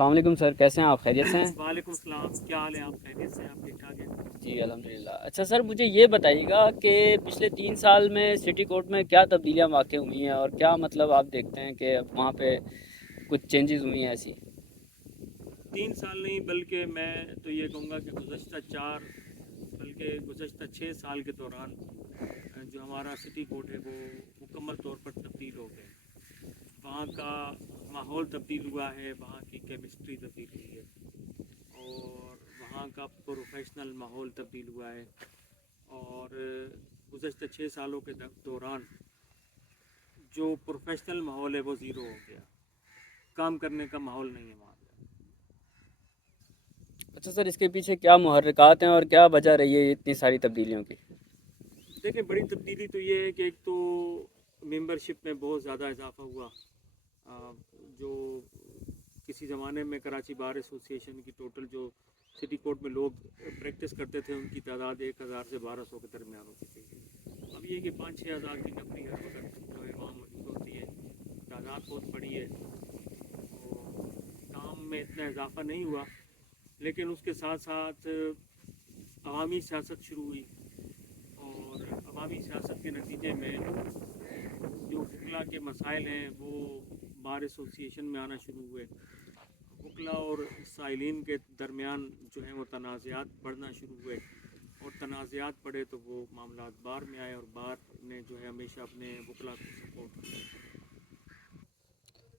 السلام علیکم سر، کیسے ہیں آپ؟ خیریت سے ہیں؟ وعلیکم السلام، کیا حال ہے؟ آپ خیریت سے ہیں؟ آپ ٹھیک ٹھاک ہیں؟ جی الحمدللہ۔ اچھا سر، مجھے یہ بتائیے گا کہ پچھلے 3 سال میں سٹی کوٹ میں کیا تبدیلیاں واقع ہوئی ہیں، اور کیا مطلب آپ دیکھتے ہیں کہ اب وہاں پہ کچھ چینجز ہوئی ہیں ایسی؟ 3 سال نہیں، بلکہ میں تو یہ کہوں گا کہ گزشتہ 6 سال کے دوران جو ہمارا سٹی کوڈ ہے وہ مکمل طور پر تبدیل ہو گیا۔ وہاں کا ماحول تبدیل ہوا ہے، وہاں کی کیمسٹری تبدیل ہوئی ہے، اور وہاں کا پروفیشنل ماحول تبدیل ہوا ہے، اور گزشتہ 6 سالوں کے دوران جو پروفیشنل ماحول ہے وہ زیرو ہو گیا۔ کام کرنے کا ماحول نہیں ہے وہاں پہ۔ اچھا سر، اس کے پیچھے کیا محرکات ہیں اور کیا وجہ رہی ہے اتنی ساری تبدیلیوں کی؟ دیکھیں، بڑی تبدیلی تو یہ ہے کہ ایک تو ممبرشپ میں بہت زیادہ اضافہ ہوا۔ جو کسی زمانے میں کراچی بار ایسوسی ایشن کی ٹوٹل جو سٹی کورٹ میں لوگ پریکٹس کرتے تھے ان کی تعداد 1000 سے 1200 کے درمیان ہوتی تھی۔ اب یہ کہ 5-6 ہزار کی نفری ہر وقت جو ہے وہاں موجود ہوتی ہے، تعداد بہت بڑی ہے، اور کام میں اتنا اضافہ نہیں ہوا، لیکن اس کے ساتھ ساتھ عوامی سیاست شروع ہوئی، اور عوامی سیاست کے نتیجے میں جو وکلا کے مسائل ہیں وہ بار ایسوسی ایشن میں آنا شروع ہوئے۔ وکلا اور سائلین کے درمیان جو ہے وہ تنازعات بڑھنا شروع ہوئے، اور تنازعات پڑے تو وہ معاملات بار میں آئے، اور بار نے جو ہے ہمیشہ اپنے وکلا کو سپورٹ کیا۔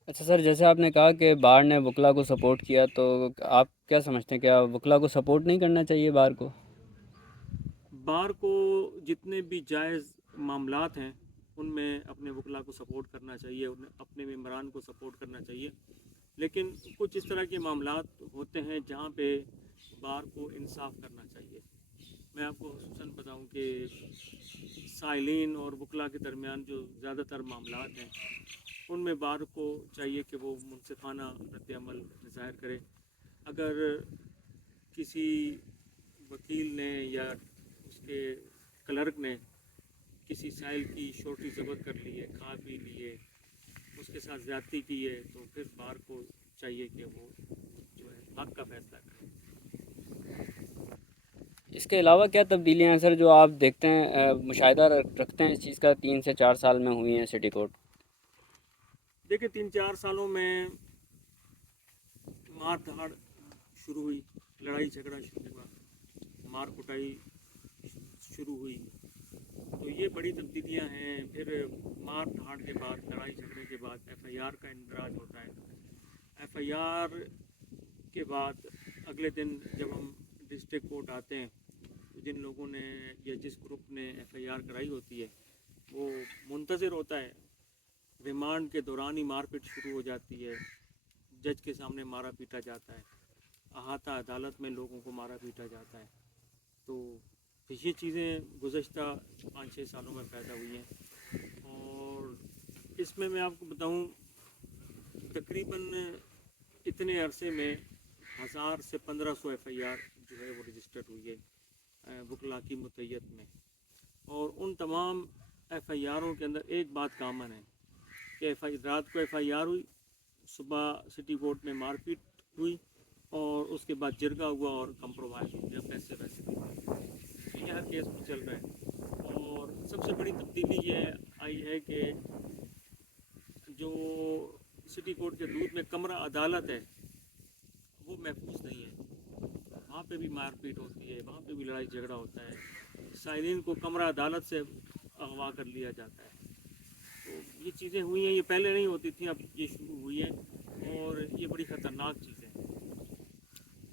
اچھا سر، جیسے آپ نے کہا کہ بار نے وکلا کو سپورٹ کیا، تو آپ کیا سمجھتے ہیں، کیا وکلا کو سپورٹ نہیں کرنا چاہیے بار کو؟ بار کو جتنے بھی جائز معاملات ہیں ان میں اپنے وکلا کو سپورٹ کرنا چاہیے، اپنے ممبران کو سپورٹ کرنا چاہیے، لیکن کچھ اس طرح کے معاملات ہوتے ہیں جہاں پہ بار کو انصاف کرنا چاہیے۔ میں آپ کو خصوصاً بتاؤں کہ سائلین اور وکلا کے درمیان جو زیادہ تر معاملات ہیں ان میں بار کو چاہیے کہ وہ منصفانہ رد عمل ظاہر کرے۔ اگر کسی وکیل نے یا اس کے کلرک نے کسی سائل کی شورٹی ضبط کر لی ہے، کھا پی لی ہے، اس کے ساتھ زیادتی کی ہے، تو پھر بار کو چاہیے کہ وہ جو ہے حق کا فیصلہ کرے۔ اس کے علاوہ کیا تبدیلیاں ہیں سر جو آپ دیکھتے ہیں، مشاہدہ رکھتے ہیں اس چیز کا 3 سے 4 سال میں ہوئی ہیں سٹی کوٹ؟ دیکھیں، 3-4 سالوں میں مار دھاڑ شروع ہوئی، لڑائی جھگڑا شروع ہوا، مار کٹائی شروع ہوئی، تو یہ بڑی تبدیلیاں ہیں۔ پھر مار دھاڑ کے بعد، لڑائی جھگڑے کے بعد ایف آئی آر کا اندراج ہوتا ہے۔ ایف آئی آر کے بعد اگلے دن جب ہم ڈسٹرکٹ کورٹ آتے ہیں تو جن لوگوں نے یا جس گروپ نے ایف آئی آر کرائی ہوتی ہے وہ منتظر ہوتا ہے۔ ریمانڈ کے دوران ہی مار پیٹ شروع ہو جاتی ہے، جج کے سامنے مارا پیٹا جاتا ہے، احاطہ عدالت میں لوگوں کو مارا پیٹا جاتا ہے۔ تو یہ چیزیں گزشتہ 5-6 سالوں میں پیدا ہوئی ہیں، اور اس میں آپ کو بتاؤں تقریباً اتنے عرصے میں 1000 سے 1500 ایف آئی آر جو ہے وہ رجسٹرڈ ہوئی ہے وکلا کی متعیت میں، اور ان تمام ایف آئی آروں کے اندر ایک بات کامن ہے کہ رات کو ایف آئی آر ہوئی، صبح سٹی کورٹ میں مار پیٹ ہوئی، اور اس کے بعد جرگہ ہوا اور کمپرومائز ہو گیا، پیسے یہ ہر کیس میں چل رہا ہے۔ اور سب سے بڑی تبدیلی یہ آئی ہے کہ جو سٹی کورٹ کے دودھ میں کمرہ عدالت ہے وہ محفوظ نہیں ہے، وہاں پہ بھی مار پیٹ ہوتی ہے، وہاں پہ بھی لڑائی جھگڑا ہوتا ہے، سائلین کو کمرہ عدالت سے اغوا کر لیا جاتا ہے۔ تو یہ چیزیں ہوئی ہیں، یہ پہلے نہیں ہوتی تھیں، اب یہ شروع ہوئی ہے، اور یہ بڑی خطرناک چیزیں ہیں۔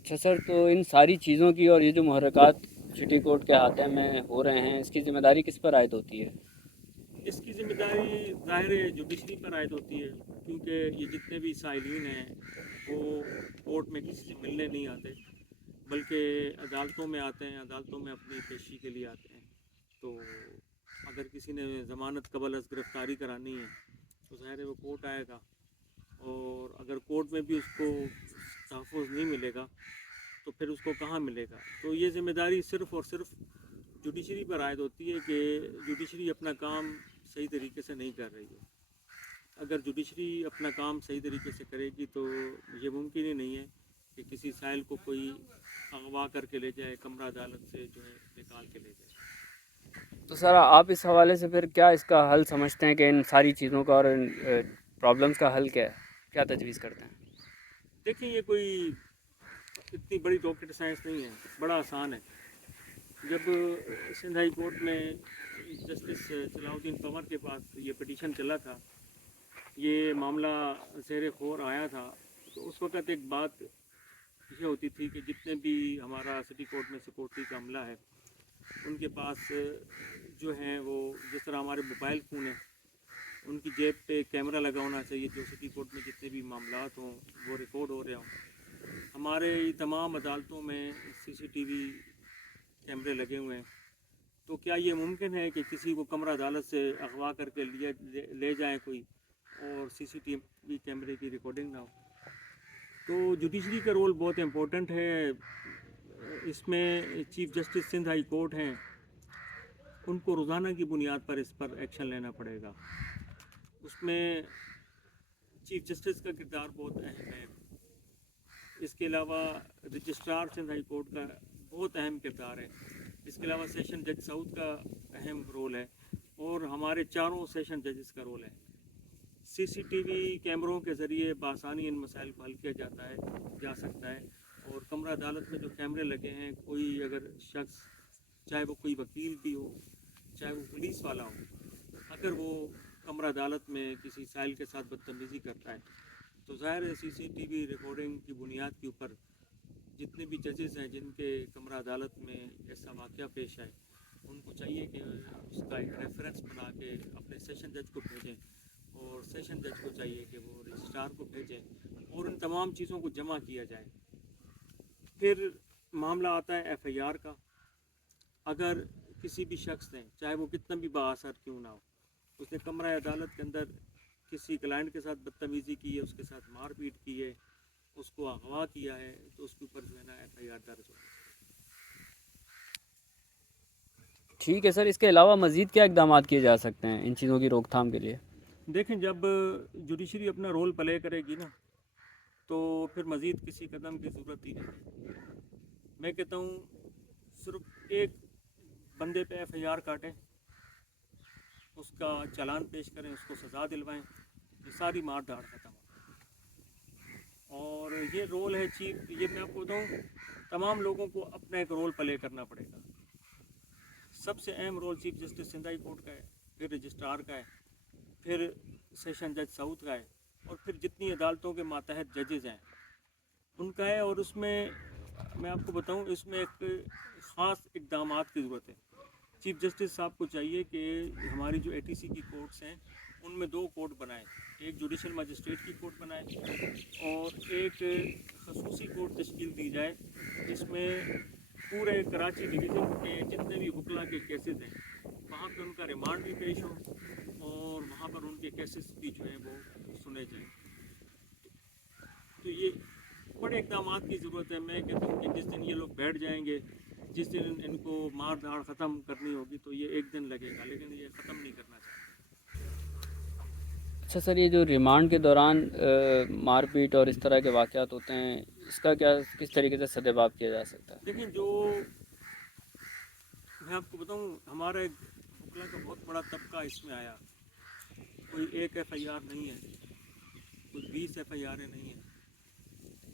اچھا سر، تو ان ساری چیزوں کی اور یہ جو محرکات سٹی کورٹ کے احاطے میں ہو رہے ہیں، اس کی ذمہ داری کس پر عائد ہوتی ہے؟ اس کی ذمہ داری ظاہر جوڈیشری پر عائد ہوتی ہے، کیونکہ یہ جتنے بھی سائلین ہیں وہ کورٹ میں کسی سے ملنے نہیں آتے، بلکہ عدالتوں میں آتے ہیں، عدالتوں میں اپنی پیشی کے لیے آتے ہیں۔ تو اگر کسی نے ضمانت قبل از گرفتاری کرانی ہے تو ظاہر ہے وہ کورٹ آئے گا، اور اگر کورٹ میں بھی اس کو تحفظ نہیں ملے گا تو پھر اس کو کہاں ملے گا؟ تو یہ ذمہ داری صرف اور صرف جوڈیشری پر عائد ہوتی ہے کہ جوڈیشری اپنا کام صحیح طریقے سے نہیں کر رہی ہے۔ اگر جوڈیشری اپنا کام صحیح طریقے سے کرے گی تو یہ ممکن ہی نہیں ہے کہ کسی سائل کو کوئی اغوا کر کے لے جائے، کمرہ عدالت سے جو ہے نکال کے لے جائے۔ تو سر آپ اس حوالے سے پھر کیا اس کا حل سمجھتے ہیں کہ ان ساری چیزوں کا اور ان پرابلمس کا حل کیا تجویز کرتے ہیں؟ دیکھیں یہ کوئی اتنی بڑی راکٹ سائنس نہیں ہے، بڑا آسان ہے۔ جب سندھ ہائی کورٹ میں جسٹس صلاح الدین پنور کے پاس یہ پٹیشن چلا تھا، یہ معاملہ زیر غور آیا تھا، تو اس وقت ایک بات یہ ہوتی تھی کہ جتنے بھی ہمارا سٹی کورٹ میں سیکورٹی کا عملہ ہے ان کے پاس جو ہیں وہ جس طرح ہمارے موبائل فون ہیں ان کی جیب پہ کیمرہ لگا ہونا چاہیے، جو سٹی کورٹ میں جتنے بھی معاملات ہوں وہ ریکارڈ ہو رہے ہوں۔ ہمارے تمام عدالتوں میں CCTV کیمرے لگے ہوئے ہیں، تو کیا یہ ممکن ہے کہ کسی کو کمرہ عدالت سے اغوا کر کے لے جائیں کوئی اور CCTV کیمرے کی ریکارڈنگ نہ ہو؟ تو جوڈیشری کا رول بہت امپورٹنٹ ہے اس میں۔ Chief justice Sindh high court ہیں، ان کو روزانہ کی بنیاد پر اس پر ایکشن لینا پڑے گا۔ اس میں چیف جسٹس کا کردار بہت اہم ہے۔ اس کے علاوہ رجسٹرار سندھ ہائی کورٹ کا بہت اہم کردار ہے۔ اس کے علاوہ سیشن جج سعود کا اہم رول ہے اور ہمارے چاروں سیشن ججز کا رول ہے۔ CCTV کیمروں کے ذریعے بآسانی ان مسائل کو حل کیا جا سکتا ہے، اور کمرہ عدالت میں جو کیمرے لگے ہیں، کوئی اگر شخص چاہے وہ کوئی وکیل بھی ہو چاہے وہ پولیس والا ہو، اگر وہ کمرہ عدالت میں کسی سائل کے ساتھ بدتمیزی کرتا ہے تو ظاہر ہے CCTV ریکارڈنگ کی بنیاد کے اوپر جتنے بھی ججز ہیں جن کے کمرہ عدالت میں ایسا واقعہ پیش آئے ان کو چاہیے کہ اس کا ایک ریفرنس بنا کے اپنے سیشن جج کو بھیجیں، اور سیشن جج کو چاہیے کہ وہ رجسٹرار کو بھیجیں اور ان تمام چیزوں کو جمع کیا جائے۔ پھر معاملہ آتا ہے FIR کا۔ اگر کسی بھی شخص نے چاہے وہ کتنا بھی بااثر کیوں نہ ہو، اس نے کمرہ عدالت کے اندر کسی کلائنٹ کے ساتھ بدتمیزی کی ہے، اس کے ساتھ مار پیٹ کی ہے، اس کو اغوا کیا ہے، تو اس کے اوپر جو ہے نا FIR درج ہو۔ ٹھیک ہے سر، اس کے علاوہ مزید کیا اقدامات کیے جا سکتے ہیں ان چیزوں کی روک تھام کے لیے؟ دیکھیں جب جوڈیشری اپنا رول پلے کرے گی نا تو پھر مزید کسی قدم کی ضرورت ہی نہیں۔ میں کہتا ہوں صرف ایک بندے پہ FIR کاٹیں، اس کا چالان پیش کریں، اس کو سزا دلوائیں، یہ ساری مار دھاڑ ختم ہو۔ اور یہ رول ہے چیف، یہ میں آپ کو بتاؤں تمام لوگوں کو اپنا ایک رول پلے کرنا پڑے گا۔ سب سے اہم role chief justice Sindh high court کا ہے، پھر رجسٹرار کا ہے، پھر سیشن جج سعود کا ہے، اور پھر جتنی عدالتوں کے ماتحت ججز ہیں ان کا ہے۔ اور اس میں میں آپ کو بتاؤں اس میں ایک خاص اقدامات کی ضرورت ہے۔ چیف جسٹس صاحب کو چاہیے کہ ہماری جو ATC کی کورٹس ہیں ان میں 2 کورٹ بنائیں، ایک جوڈیشل مجسٹریٹ کی کورٹ بنائیں اور ایک خصوصی کورٹ تشکیل دی جائے جس میں پورے کراچی ڈویژن کے جتنے بھی وکلا کے کیسز ہیں وہاں پہ ان کا ریمانڈ بھی پیش ہو اور وہاں پر ان کے کیسز بھی جو ہیں وہ سنے جائیں۔ تو یہ بڑے اقدامات کی ضرورت ہے۔ میں کہتا ہوں کہ جس دن یہ لوگ بیٹھ جائیں گے، جس دن ان کو مار دھاڑ ختم کرنی ہوگی تو یہ ایک دن لگے گا، لیکن یہ ختم نہیں کرنا چاہتے۔ اچھا سر، یہ جو ریمانڈ کے دوران مار پیٹ اور اس طرح کے واقعات ہوتے ہیں، اس کا کس طریقے سے سدباب کیا جا سکتا ہے؟ دیکھیں جو میں آپ کو بتاؤں ہمارا ایک وکلا کا بہت بڑا طبقہ اس میں آیا، کوئی ایک FIR نہیں ہے، کوئی 20 FIR نہیں ہیں،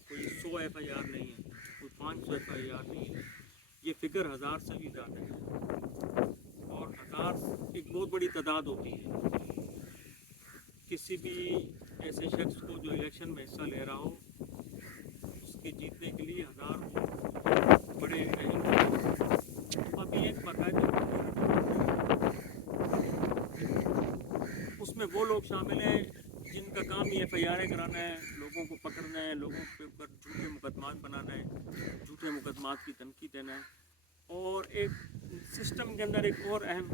کوئی 100 FIR نہیں ہے، کوئی 500 FIR نہیں ہے، یہ فگر 1000 سے بھی زیادہ ہے، اور 1000 ایک بہت بڑی تعداد ہوتی ہے۔ کسی بھی ایسے شخص کو جو الیکشن میں حصہ لے رہا ہو اس کے جیتنے کے لیے 1000 ووٹ بڑے اہم ہیں۔ ابھی ایک باقاعدہ اس میں وہ لوگ شامل ہیں جن کا کام یہ FIR کرانا ہے، لوگوں کو پکڑنا ہے، لوگوں کے اوپر جھوٹے مقدمات بنانا ہے، جھوٹے مقدمات کی دھمکی دینا ہے۔ اور ایک سسٹم کے اندر ایک اور اہم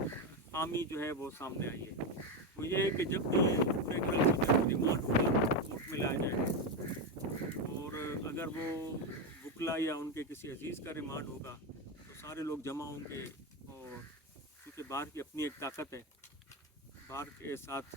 خامی جو ہے وہ سامنے آئی ہے، وہ یہ ہے کہ جب بھی پورے کراچی میں ریمانڈ ہوگا کورٹ میں لایا جائے گا، اور اگر وہ وکلا یا ان کے کسی عزیز کا ریمانڈ ہوگا تو سارے لوگ جمع ہوں گے، اور کیونکہ بار کی اپنی ایک طاقت ہے، بار کے ساتھ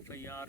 FIR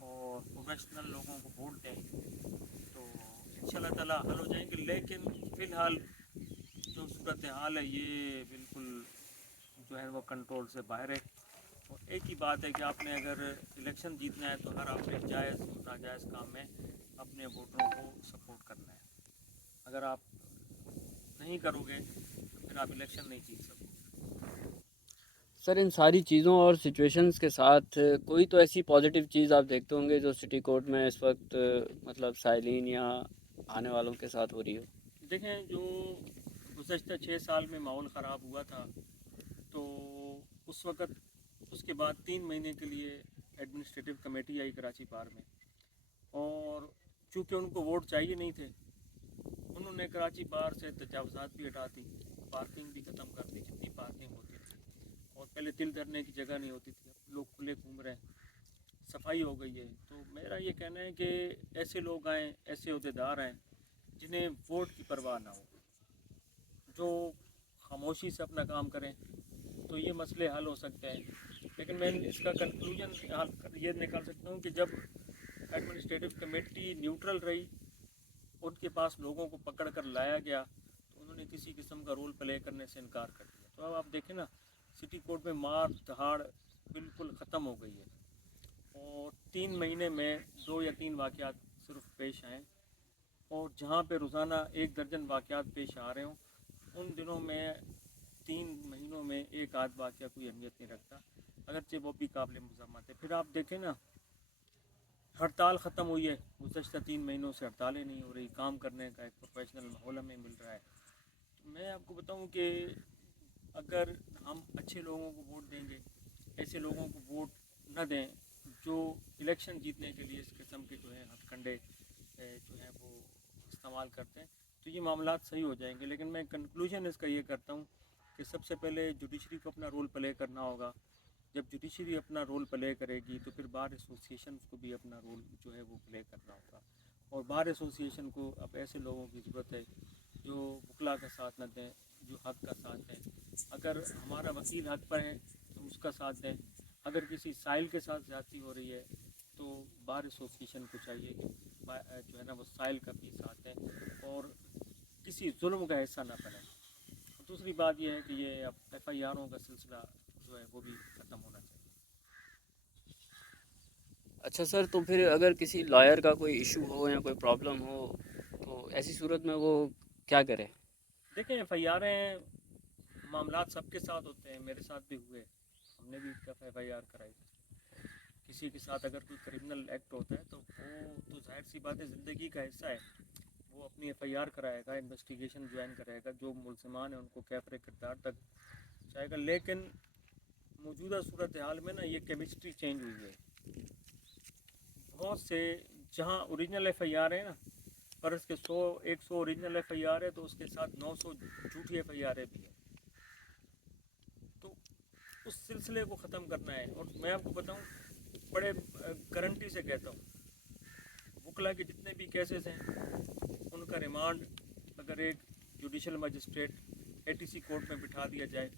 اور پروفیشنل لوگوں کو ووٹ دیں تو انشاءاللہ تعالی حل ہو جائیں گے. لیکن فی الحال جو صورت حال ہے یہ بالکل جو ہے وہ کنٹرول سے باہر ہے. اور ایک ہی بات ہے کہ آپ نے اگر الیکشن جیتنا ہے تو ہر آپ نے جائز اور ناجائز کام میں اپنے ووٹروں کو سپورٹ کرنا ہے. اگر آپ نہیں کرو گے تو پھر آپ الیکشن نہیں جیت سکو. سر ان ساری چیزوں اور سچویشنز کے ساتھ کوئی تو ایسی پازیٹیو چیز آپ دیکھتے ہوں گے جو سٹی کورٹ میں اس وقت مطلب سائلین یا آنے والوں کے ساتھ ہو رہی ہو. دیکھیں جو گزشتہ 6 سال میں ماحول خراب ہوا تھا تو اس وقت اس کے بعد 3 مہینے کے لیے ایڈمنسٹریٹو کمیٹی آئی کراچی بار میں, اور چونکہ ان کو ووٹ چاہیے نہیں تھے انہوں نے کراچی بار سے تجاوزات بھی ہٹا دی, پارکنگ بھی ختم کر دی جتنی پارکنگ ہوتی تھی, اور پہلے دل دھرنے کی جگہ نہیں ہوتی تھی, اب لوگ کھلے گھوم رہے ہیں, صفائی ہو گئی ہے. تو میرا یہ کہنا ہے کہ ایسے لوگ آئیں, ایسے عہدیدار آئیں جنہیں ووٹ کی پرواہ نہ ہو, جو خاموشی سے اپنا کام کریں تو یہ مسئلے حل ہو سکتے ہیں. لیکن میں اس کا کنکلوژن یہ نکال سکتا ہوں کہ جب ایڈمنسٹریٹو کمیٹی نیوٹرل رہی, ان کے پاس لوگوں کو پکڑ کر لایا گیا تو انہوں نے کسی قسم کا رول پلے کرنے سے انکار کر دیا. تو اب آپ دیکھیں نا سٹی کورٹ میں مار دہاڑ بالکل ختم ہو گئی ہے, اور 3 مہینے میں 2 یا 3 واقعات صرف پیش آئیں, اور جہاں پہ روزانہ 1 درجن واقعات پیش آ رہے ہوں ان دنوں میں 3 مہینوں میں 1 آدھ واقعہ کوئی اہمیت نہیں رکھتا, اگرچہ وہ بھی قابل مذمت ہے. پھر آپ دیکھیں نا ہڑتال ختم ہوئی ہے, گزشتہ 3 مہینوں سے ہڑتالیں نہیں ہو رہی, کام کرنے کا ایک پروفیشنل ماحول ہمیں مل رہا ہے. تو میں آپ کو بتاؤں کہ اگر ہم اچھے لوگوں کو ووٹ دیں گے, ایسے لوگوں کو ووٹ نہ دیں جو الیکشن جیتنے کے لیے اس قسم کے جو ہیں ہتھ کنڈے جو ہیں وہ استعمال کرتے ہیں, تو یہ معاملات صحیح ہو جائیں گے. لیکن میں کنکلوژن اس کا یہ کرتا ہوں کہ سب سے پہلے جوڈیشری کو اپنا رول پلے کرنا ہوگا. جب جوڈیشری اپنا رول پلے کرے گی تو پھر بار ایسوسیشنز کو بھی اپنا رول جو ہے وہ پلے کرنا ہوگا, اور بار ایسوسیشن کو اب ایسے لوگوں کی ضرورت ہے جو وکلا کا ساتھ نہ دیں, جو حق کا ساتھ دیں. اگر ہمارا وکیل حق پر ہے تو اس کا ساتھ دیں, اگر کسی سائل کے ساتھ زیادتی ہو رہی ہے تو بار ایسوسیشن کو چاہیے کہ جو ہے نا وہ سائل کا بھی ساتھ دیں اور کسی ظلم کا حصہ نہ بنیں. دوسری بات یہ ہے کہ یہ اب ایف آئی آروں کا سلسلہ جو ہے وہ بھی ختم ہونا چاہیے. اچھا سر, تو پھر اگر کسی لائر کا کوئی ایشو ہو یا کوئی پرابلم ہو تو ایسی صورت میں وہ کیا کرے؟ دیکھیں ایف آئی آریں معاملات سب کے ساتھ ہوتے ہیں, میرے ساتھ بھی ہوئے, ہم نے بھی ایف آئی آر کرائی تھی. کسی کے ساتھ اگر کوئی کرمنل ایکٹ ہوتا ہے تو وہ تو ظاہر سی بات ہے زندگی کا حصہ ہے, وہ اپنی ایف آئی آر کرائے گا, انویسٹیگیشن جوائن کرے گا, جو ملزمان ہیں ان کو کیفر کردار تک جائے گا. لیکن موجودہ صورتحال میں نا یہ کیمسٹری چینج ہوئی ہے. بہت سے جہاں اوریجنل ایف آئی آر ہے نا, پر اس کے 100 اوریجنل ایف آئی آر ہے تو اس کے ساتھ 900 جھوٹی ایف آئی آر بھی ہیں. تو اس سلسلے کو ختم کرنا ہے. اور میں آپ کو بتاؤں, بڑے گارنٹی سے کہتا ہوں, وکلا کے جتنے بھی کیسز ہیں ان کا ریمانڈ اگر ایک judicial magistrate A T C court میں بٹھا دیا جائے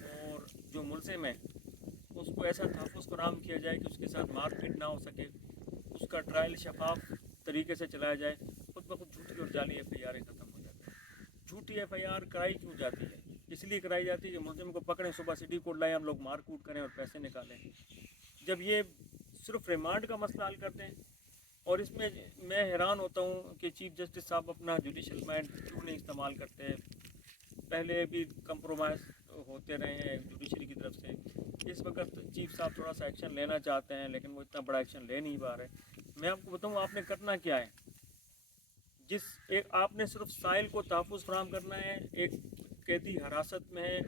اور جو ملزم ہے اس کو ایسا تحفظ فراہم کیا جائے کہ اس کے ساتھ مار پیٹ نہ ہو سکے, اس کا ٹرائل شفاف طریقے سے چلایا جائے, خود بخود جھوٹی اور جعلی ایف آئی آریں ختم ہو جاتی ہیں. جھوٹی ایف آئی آر کرائی کیوں جاتی ہے؟ اس لیے کرائی جاتی ہے کہ ملزم کو پکڑیں, صبح سٹی کورٹ لائیں, ہم لوگ مار کوٹ کریں اور پیسے نکالیں. جب یہ صرف ریمانڈ کا مسئلہ حل کرتے ہیں, اور اس میں حیران ہوتا ہوں کہ چیف جسٹس صاحب اپنا جوڈیشل مائنڈ کیوں نہیں استعمال کرتے. پہلے بھی کمپرومائز ہوتے رہے ہیں جوڈیشری کی طرف سے, اس وقت چیف صاحب تھوڑا سا ایکشن لینا چاہتے ہیں لیکن وہ اتنا بڑا ایکشن لے نہیں پا رہے. میں آپ کو بتاؤں آپ نے کرنا کیا ہے, آپ نے صرف سائل کو تحفظ فراہم کرنا ہے, ایک قیدی حراست میں ہے,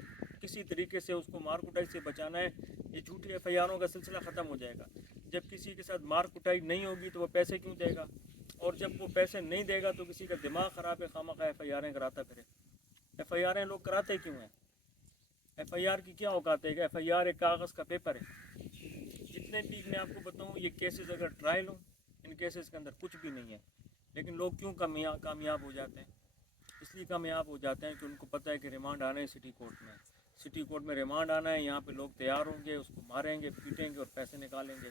کسی طریقے سے اس کو مار کٹائی سے بچانا ہے. یہ جھوٹی ایف آئی آروں کا سلسلہ ختم ہو جائے گا. جب کسی کے ساتھ مار کٹائی نہیں ہوگی تو وہ پیسے کیوں دے گا, اور جب وہ پیسے نہیں دے گا تو کسی کا دماغ خراب ہے, خواہ ایف آئی آریں کراتا پھرے. ایف آئی آریں لوگ کراتے کیوں ہیں؟ ایف آئی آر کی کیا اوقات ہے کہ ایف آئی آر ایک کاغذ کا پیپر ہے. جتنے بھی میں آپ کو بتاؤں یہ کیسز اگر ٹرائل ہوں ان کیسز کے اندر کچھ بھی نہیں ہے, لیکن لوگ کیوں کامیاب ہو جاتے ہیں؟ اس لیے کامیاب ہو جاتے ہیں کہ ان کو پتہ ہے کہ ریمانڈ آنا ہے سٹی کورٹ میں, سٹی کورٹ میں ریمانڈ آنا ہے, یہاں پہ لوگ تیار ہوں گے, اس کو ماریں گے, پیٹیں گے اور پیسے نکالیں گے.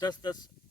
10-10